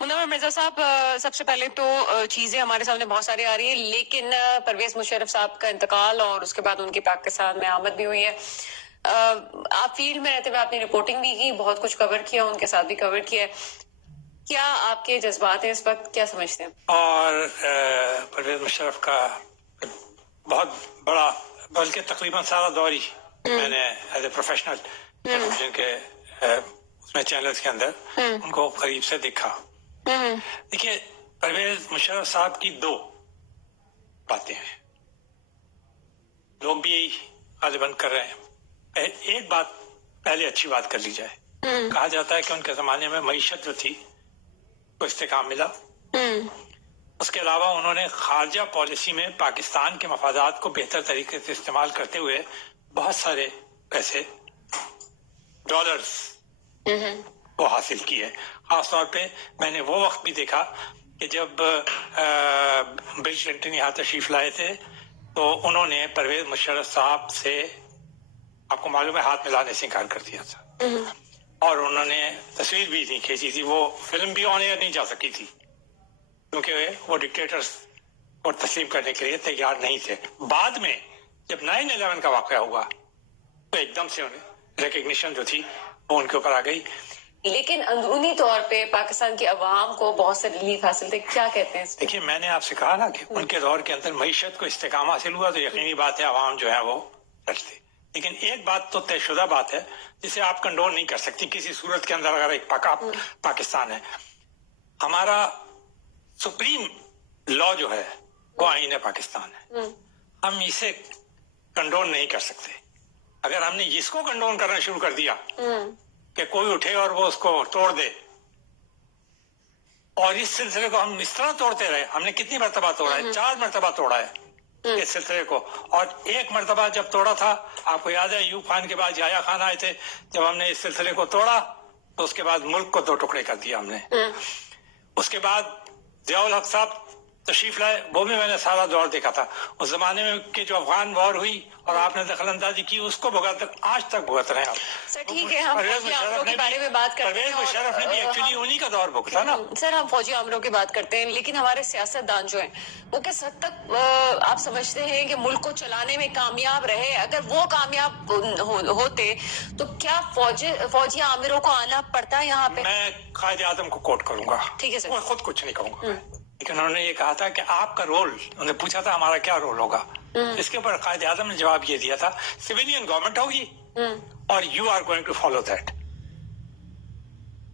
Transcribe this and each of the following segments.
मुनव्वर मिर्जा साहब, सबसे पहले तो चीजें हमारे सामने बहुत सारी आ रही है, लेकिन परवेज मुशर्रफ साहब का इंतकाल और उसके बाद उनकी पाकिस्तान में आमद भी हुई है। आप फील्ड में रहते हुए आपने रिपोर्टिंग भी की, बहुत कुछ कवर किया, उनके साथ भी कवर किया है। क्या आपके जज्बात हैं इस वक्त, क्या समझते हैं? और परवेज मुशर्रफ का बहुत बड़ा, बल्कि तकरीबन सारा दौर ही मैंने एज ए प्रोफेशनल टेलीविजन के उसमें चैनल्स के अंदर उनको करीब से देखा। देखिए, परवेज मुशर्रफ साहब की दो बातें हैं, लोग भी यही गालिबन कर रहे हैं। एक बात पहले अच्छी बात कर ली जाए। कहा जाता है कि उनके जमाने में मईशत जो थी को इस्तेकाम मिला। उसके अलावा उन्होंने खारजा पॉलिसी में पाकिस्तान के मफादात को बेहतर तरीके से इस्तेमाल करते हुए बहुत सारे पैसे, डॉलर्स वो हासिल किए। खासतौर पे मैंने वो वक्त भी देखा कि जब बिल क्लिंटन यहाँ तशरीफ लाए थे तो उन्होंने परवेज मुशर्रफ साहब से, आपको मालूम है, हाथ मिलाने से इनकार कर दिया था और उन्होंने तस्वीर भी नहीं खींची थी। वो फिल्म भी ऑन एयर नहीं जा सकी थी क्योंकि वो डिक्टेटर्स को तस्लीम करने के लिए तैयार नहीं थे। बाद में जब 9/11 का वाकया हुआ तो एकदम से उन्हें रिकग्निशन जो थी वो उनके ऊपर आ गई। लेकिन अंदरूनी तौर पे पाकिस्तान की अवाम को बहुत से रिलीफ हासिल थे, क्या कहते हैं? देखिए, मैंने आपसे कहा ना कि उनके दौर के अंदर मईशत को इस्तेकाम हासिल हुआ तो यकीनी बात है अवाम जो है वो डरते। लेकिन एक बात तो तयशुदा बात है जिसे आप कंडोन नहीं कर सकती किसी सूरत के अंदर। अगर एक पाकिस्तान है, हमारा सुप्रीम लॉ जो है वो आईन है पाकिस्तान है, हम इसे कंडोन नहीं कर सकते। अगर हमने इसको कंडोन करना शुरू कर दिया कि कोई उठे और वो उसको तोड़ दे, और इस सिलसिले को हम इस तरह तोड़ते रहे, हमने कितनी मरतबा तोड़ा है? 4 मरतबा तोड़ा है इस सिलसिले को। और एक मरतबा जब तोड़ा था, आपको याद है, यूब खान के बाद याया खान आए थे, जब हमने इस सिलसिले को तोड़ा तो उसके बाद मुल्क को 2 टुकड़े कर दिया हमने। उसके बाद ज़ियाउल हक साहब तशरीफ लाए, वो भी मैंने सारा दौर देखा था। उस जमाने में के जो अफगान वॉर हुई और आपने दखल अंदाजी की, उसको आज तक भुगत रहे हैं आप। सर ठीक है, हम फौजी आमलों के बारे में बात करते हैं। परवेज मुशर्रफ ने भी एक्चुअली उन्हीं का दौर भुगता ना। सर, हम फौजी आमलों की बात करते हैं, लेकिन हमारे सियासतदान जो हैं वो किस हद तक आप समझते हैं कि मुल्क को चलाने में कामयाब रहे? अगर वो कामयाब होते तो क्या फौजी आमिरों को आना पड़ता है यहाँ पे? मैं कायदे आजम को कोट करूंगा। ठीक है सर। मैं खुद कुछ नहीं कहूंगा, लेकिन उन्होंने ये कहा था कि आपका रोल, उन्होंने पूछा था हमारा क्या रोल होगा। इसके ऊपर कायदे आजम ने जवाब ये दिया था, सिविलियन गवर्नमेंट होगी और you are going to follow that.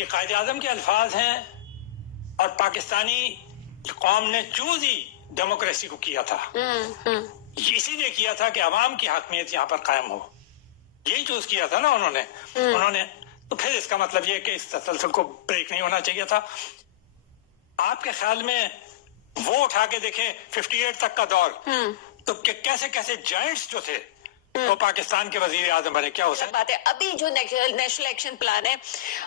ये कायदे आजम के अल्फाज हैं और पाकिस्तानी कौम ने चूज ही डेमोक्रेसी को किया था। इसीलिए किया था कि अवाम की हकमियत यहाँ पर कायम हो, यही चूज किया था ना उन्होंने। तो फिर इसका मतलब ये कि इस तसलसल को ब्रेक नहीं होना चाहिए था। आपके ख्याल में वो उठा के देखें 58 तक का दौर, तो कैसे कैसे जायंट्स जो थे वो पाकिस्तान के वजीर आजम बने? क्या हो सकता बात है? अभी जो नेशनल एक्शन प्लान है,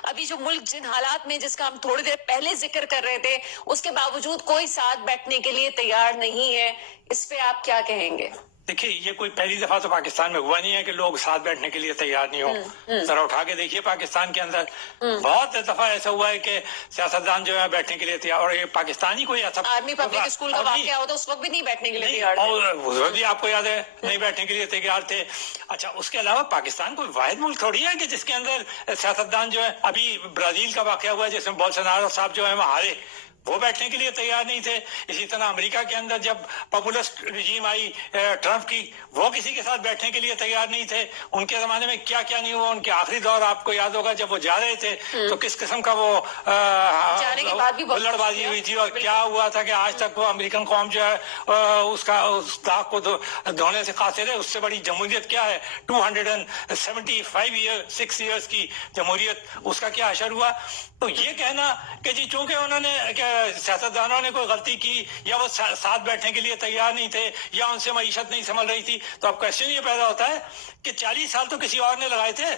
अभी जो मुल्क जिन हालात में, जिसका हम थोड़ी देर पहले जिक्र कर रहे थे, उसके बावजूद कोई साथ बैठने के लिए तैयार नहीं है, इस पे आप क्या कहेंगे? देखिए, ये कोई पहली दफा तो पाकिस्तान में हुआ नहीं है कि लोग साथ बैठने के लिए तैयार नहीं हो। जरा उठा के देखिए, पाकिस्तान के अंदर बहुत दफा ऐसा हुआ है कि सियासतदान जो है बैठने के लिए तैयार, और ये पाकिस्तानी कोई ऐसा आर्मी पब्लिक स्कूल का वाकया हो तो उस वक्त भी नहीं बैठने के लिए तैयार थे। और भी आपको याद है, नहीं बैठने के लिए तैयार थे। अच्छा, उसके अलावा पाकिस्तान कोई वाहिद मुल्क थोड़ी है कि जिसके अंदर सियासतदान जो है, अभी ब्राजील का वाकया हुआ है जिसमें बोल्सोनारो साहब जो है वो हारे, वो बैठने के लिए तैयार नहीं थे। इसी तरह अमेरिका के अंदर जब पॉपुलिस्ट रिजीम आई ट्रंप की, वो किसी के साथ बैठने के लिए तैयार नहीं थे। उनके जमाने में क्या क्या नहीं हुआ। उनके आखिरी दौर आपको याद होगा, जब वो जा रहे थे तो किस किस्म का वो जाने के बाद भी हुल्लड़बाजी हुई थी, और क्या हुआ था कि आज तक वो अमेरिकन कौम जो है उस दाग को धोने से कासिर है। उससे बड़ी जमहूरियत क्या है? 275 ईयर्स की जमहूरियत, उसका क्या असर हुआ? तो ये कहना कि जी चूंकि उन्होंने सियासतदानों ने कोई गलती की या वो साथ बैठने के लिए तैयार नहीं थे या उनसे मईशत नहीं संभल रही थी, तो अब क्वेश्चन ये पैदा होता है कि 40 साल तो किसी और ने लगाए थे,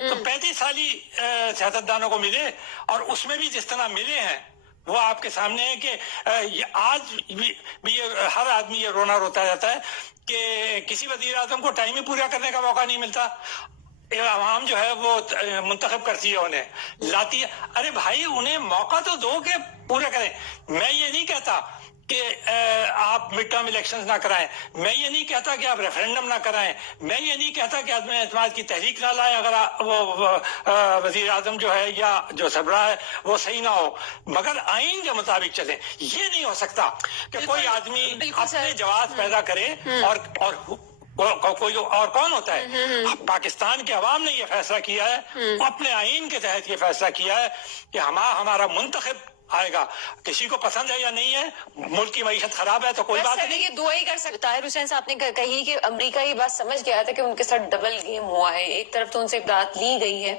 तो 35 साल ही सियासतदानों को मिले, और उसमें भी जिस तरह मिले हैं वो आपके सामने है कि आज भी हर आदमी ये रोना रोता रहता है कि किसी वजीर आजम को टाइम ही पूरा करने का मौका नहीं मिलता। عوام جو ہے وہ منتخب کرتی ہے انہیں لاتی ہے. ارے بھائی انہیں موقع تو دو کہ پورا کریں. میں یہ نہیں کہتا کہ آپ مڈ ٹرم الیکشنز نہ کرائیں, میں یہ نہیں کہتا کہ آپ ریفرینڈم نہ کرائیں, میں یہ نہیں کہتا کہ عدم اعتماد کی تحریک نہ لائیں اگر وہ وزیر اعظم جو ہے یا جو سربراہ ہے وہ صحیح نہ ہو, مگر آئین کے مطابق چلیں. یہ نہیں ہو سکتا کہ کوئی آدمی اپنے جواز پیدا کرے اور کوئی اور کون ہوتا ہے. پاکستان کے عوام نے یہ فیصلہ کیا ہے, اپنے آئین کے تحت یہ فیصلہ کیا ہے کہ ہمارا منتخب آئے گا. کسی کو پسند ہے یا نہیں ہے, ملک کی معیشت خراب ہے تو کوئی بات نہیں. یہ دعا ہی کر سکتا. طاہر حسین صاحب نے کہی کہ امریکہ یہ بات سمجھ گیا تھا کہ ان کے ساتھ ڈبل گیم ہوا ہے. ایک طرف تو ان سے امداد لی گئی ہے,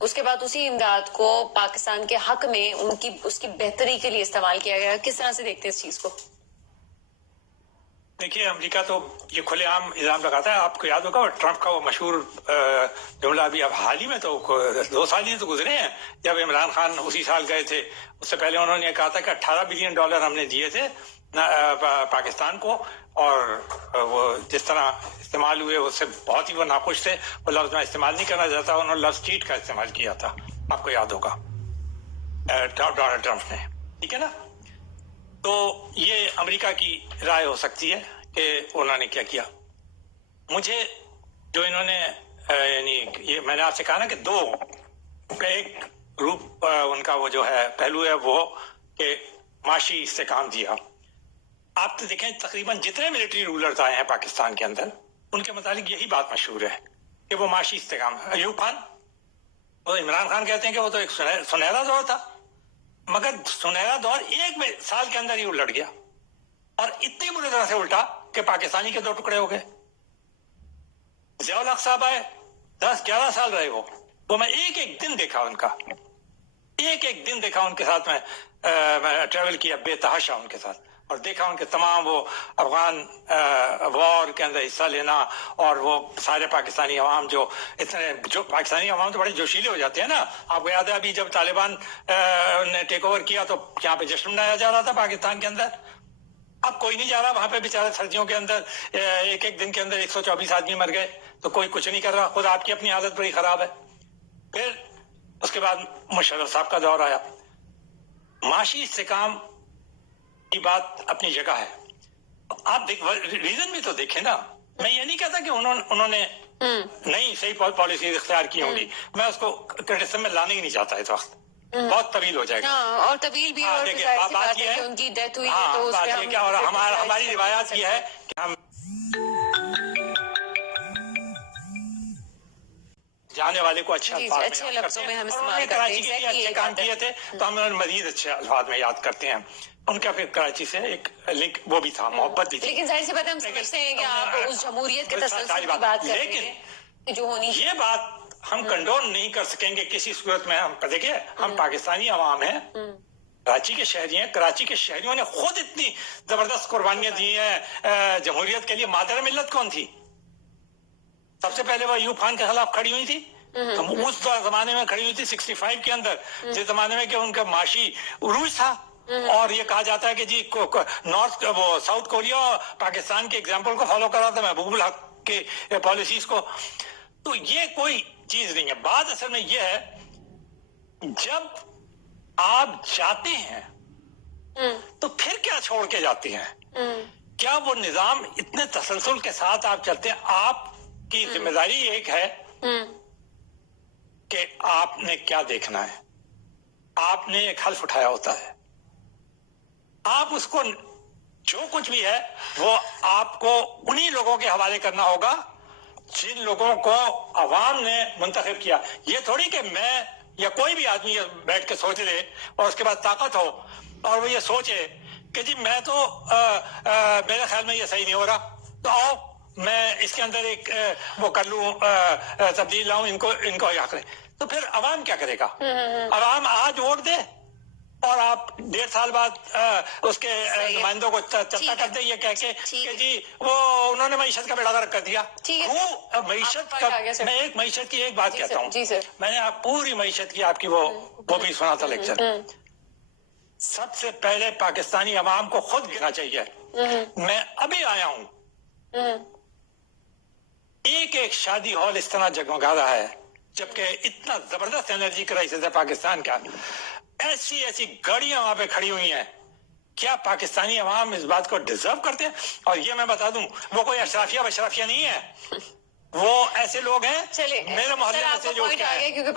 اس کے بعد اسی امداد کو پاکستان کے حق میں اس کی بہتری کے لیے استعمال کیا گیا. کس طرح سے دیکھتے ہیں اس چیز کو؟ دیکھیے امریکہ تو یہ کھلے عام الزام لگاتا ہے. آپ کو یاد ہوگا ٹرمپ کا وہ مشہور جملہ ابھی اب حال ہی میں تو 2 سال ہی تو گزرے ہیں جب عمران خان اسی سال گئے تھے. اس سے پہلے انہوں نے کہا تھا کہ $18 بلین ہم نے دیے تھے پاکستان کو, اور وہ جس طرح استعمال ہوئے اس سے بہت ہی وہ ناخوش تھے. وہ لفظ میں استعمال نہیں کرنا چاہتا, انہوں نے لفظ چیٹ کا استعمال کیا تھا, آپ کو یاد ہوگا ڈونلڈ ٹرمپ نے. ٹھیک ہے نا. تو یہ امریکہ کی رائے ہو سکتی ہے کہ انہوں نے کیا کیا. مجھے جو انہوں نے یعنی یہ میں نے آپ سے کہا نا کہ دو, ایک گروپ ان کا وہ جو ہے پہلو ہے وہ کہ معاشی استحکام دیا. آپ تو دیکھیں تقریباً جتنے ملٹری رولرز آئے ہیں پاکستان کے اندر ان کے متعلق یہی بات مشہور ہے کہ وہ معاشی استحکام. ایوب خان, وہ عمران خان کہتے ہیں کہ وہ تو ایک سنہرا دور تھا, مگر سنہرا دور 1 سال کے اندر ہی الٹ گیا اور اتنی بری طرح سے الٹا کہ پاکستانی کے 2 ٹکڑے ہو گئے. ضیاء الحق صاحب آئے, 10-11 سال رہے وہ میں ایک دن دیکھا ان کا, ایک دن دیکھا ان کے ساتھ. میں ٹریول کیا بے تحاشا ان کے ساتھ اور دیکھا ان کے تمام وہ افغان وار کے اندر حصہ لینا, اور وہ سارے پاکستانی عوام جو پاکستانی عوام تو بڑے جوشیلے ہو جاتے ہیں نا. آپ کو یاد ہے ابھی جب طالبان نے ٹیک اوور کیا تو یہاں پہ جشن منایا جا رہا تھا پاکستان کے اندر. اب کوئی نہیں جا رہا وہاں پہ, بیچارے سردیوں کے اندر ایک دن کے اندر 124 آدمی مر گئے تو کوئی کچھ نہیں کر رہا. خود آپ کی اپنی عادت بڑی خراب ہے. پھر اس کے بعد مشرف صاحب کا دور آیا. معاشی استحکام کی بات اپنی جگہ ہے. آپ ریزن بھی تو دیکھیں نا. میں یہ نہیں کہتا کہ انہوں نے نہیں صحیح پالیسیز اختیار کی ہوں گی, میں اس کو کرٹیسزم میں لانے ہی نہیں چاہتا اس وقت, بہت طویل ہو جائے گا. اور طویل بھی, اور بات یہ ہے کہ ان کی ڈیتھ ہوئی ہے تو اس پہ ہم, اور ہماری روایات یہ ہے کہ ہم جانے والے کو اچھے لفظوں میں ہم استعمال کراچی کے لیے اچھے کام کیے تھے تو ہم مزید اچھے الفاظ میں یاد کرتے ہیں ان کا. پھر کراچی سے ایک لنک وہ بھی تھا, محبت بھی تھی. لیکن ظاہر سی بات ہے ہم سمجھتے ہیں کہ آپ اس جمہوریت کے تسلسل کی بات کر رہے ہیں جو ہونی. یہ بات ہم کنڈون نہیں کر سکیں گے کسی صورت میں. ہم دیکھیں ہم پاکستانی عوام ہیں, کراچی کے شہری ہیں, کراچی کے شہریوں نے خود اتنی زبردست قربانیاں دی ہیں جمہوریت کے لیے. مادر ملت کون تھی؟ سب سے پہلے وہ ایوب خان کے خلاف کھڑی ہوئی تھی, اس زمانے میں کھڑی ہوئی تھی 65 کے اندر, جس زمانے میں کہ ان کا معاشی عروج تھا. اور یہ کہا جاتا ہے کہ جی ساؤتھ کوریا پاکستان کے ایگزامپل کو فالو کر رہا تھا, محبوب الحق کے پالیسیز کو. تو یہ کوئی چیز نہیں ہے. بات اصل میں یہ ہے جب آپ جاتے ہیں تو پھر کیا چھوڑ کے جاتے ہیں؟ کیا وہ نظام اتنے تسلسل کے ساتھ آپ چلتے ہیں؟ آپ کی ذمہ داری ایک ہے کہ آپ نے کیا دیکھنا ہے. آپ نے ایک حلف اٹھایا ہوتا ہے, آپ اس کو جو کچھ بھی ہے وہ آپ کو انہی لوگوں کے حوالے کرنا ہوگا جن لوگوں کو عوام نے منتخب کیا. یہ تھوڑی کہ میں یا کوئی بھی آدمی بیٹھ کے سوچ لے اور اس کے بعد طاقت ہو اور وہ یہ سوچے کہ جی میں تو میرے خیال میں یہ صحیح نہیں ہو رہا تو آؤ میں اس کے اندر ایک وہ کر لوں, تبدیل لاؤں, ان کو حق کریں. تو پھر عوام کیا کرے گا؟ عوام آج ووٹ دے اور آپ 1.5 سال بعد اس کے نمائندوں کو چلتا کر دیں یہ کہہ کے کہ جی وہ انہوں نے معیشت کا بیڑا غرق کر دیا. معیشت کا میں ایک معیشت کی ایک بات کہتا ہوں, میں نے آپ پوری معیشت کی آپ کی وہ بھی سنا تھا لیکچر. سب سے پہلے پاکستانی عوام کو خود گرنا چاہیے. میں ابھی آیا ہوں ایک ایک شادی ہال اس طرح جگمگا رہا ہے، جبکہ اتنا زبردست انرجی کرائسس ہے پاکستان کا، ایسی ایسی گاڑیاں وہاں پہ کھڑی ہوئی ہیں. کیا پاکستانی عوام اس بات کو ڈیزرو کرتے ہیں؟ اور یہ میں بتا دوں، وہ کوئی اشرافیہ بشرافیہ نہیں ہے، وہ ایسے لوگ ہیں چلے میرے محلے میں سے جو پوائنٹ آ گیا کیونکہ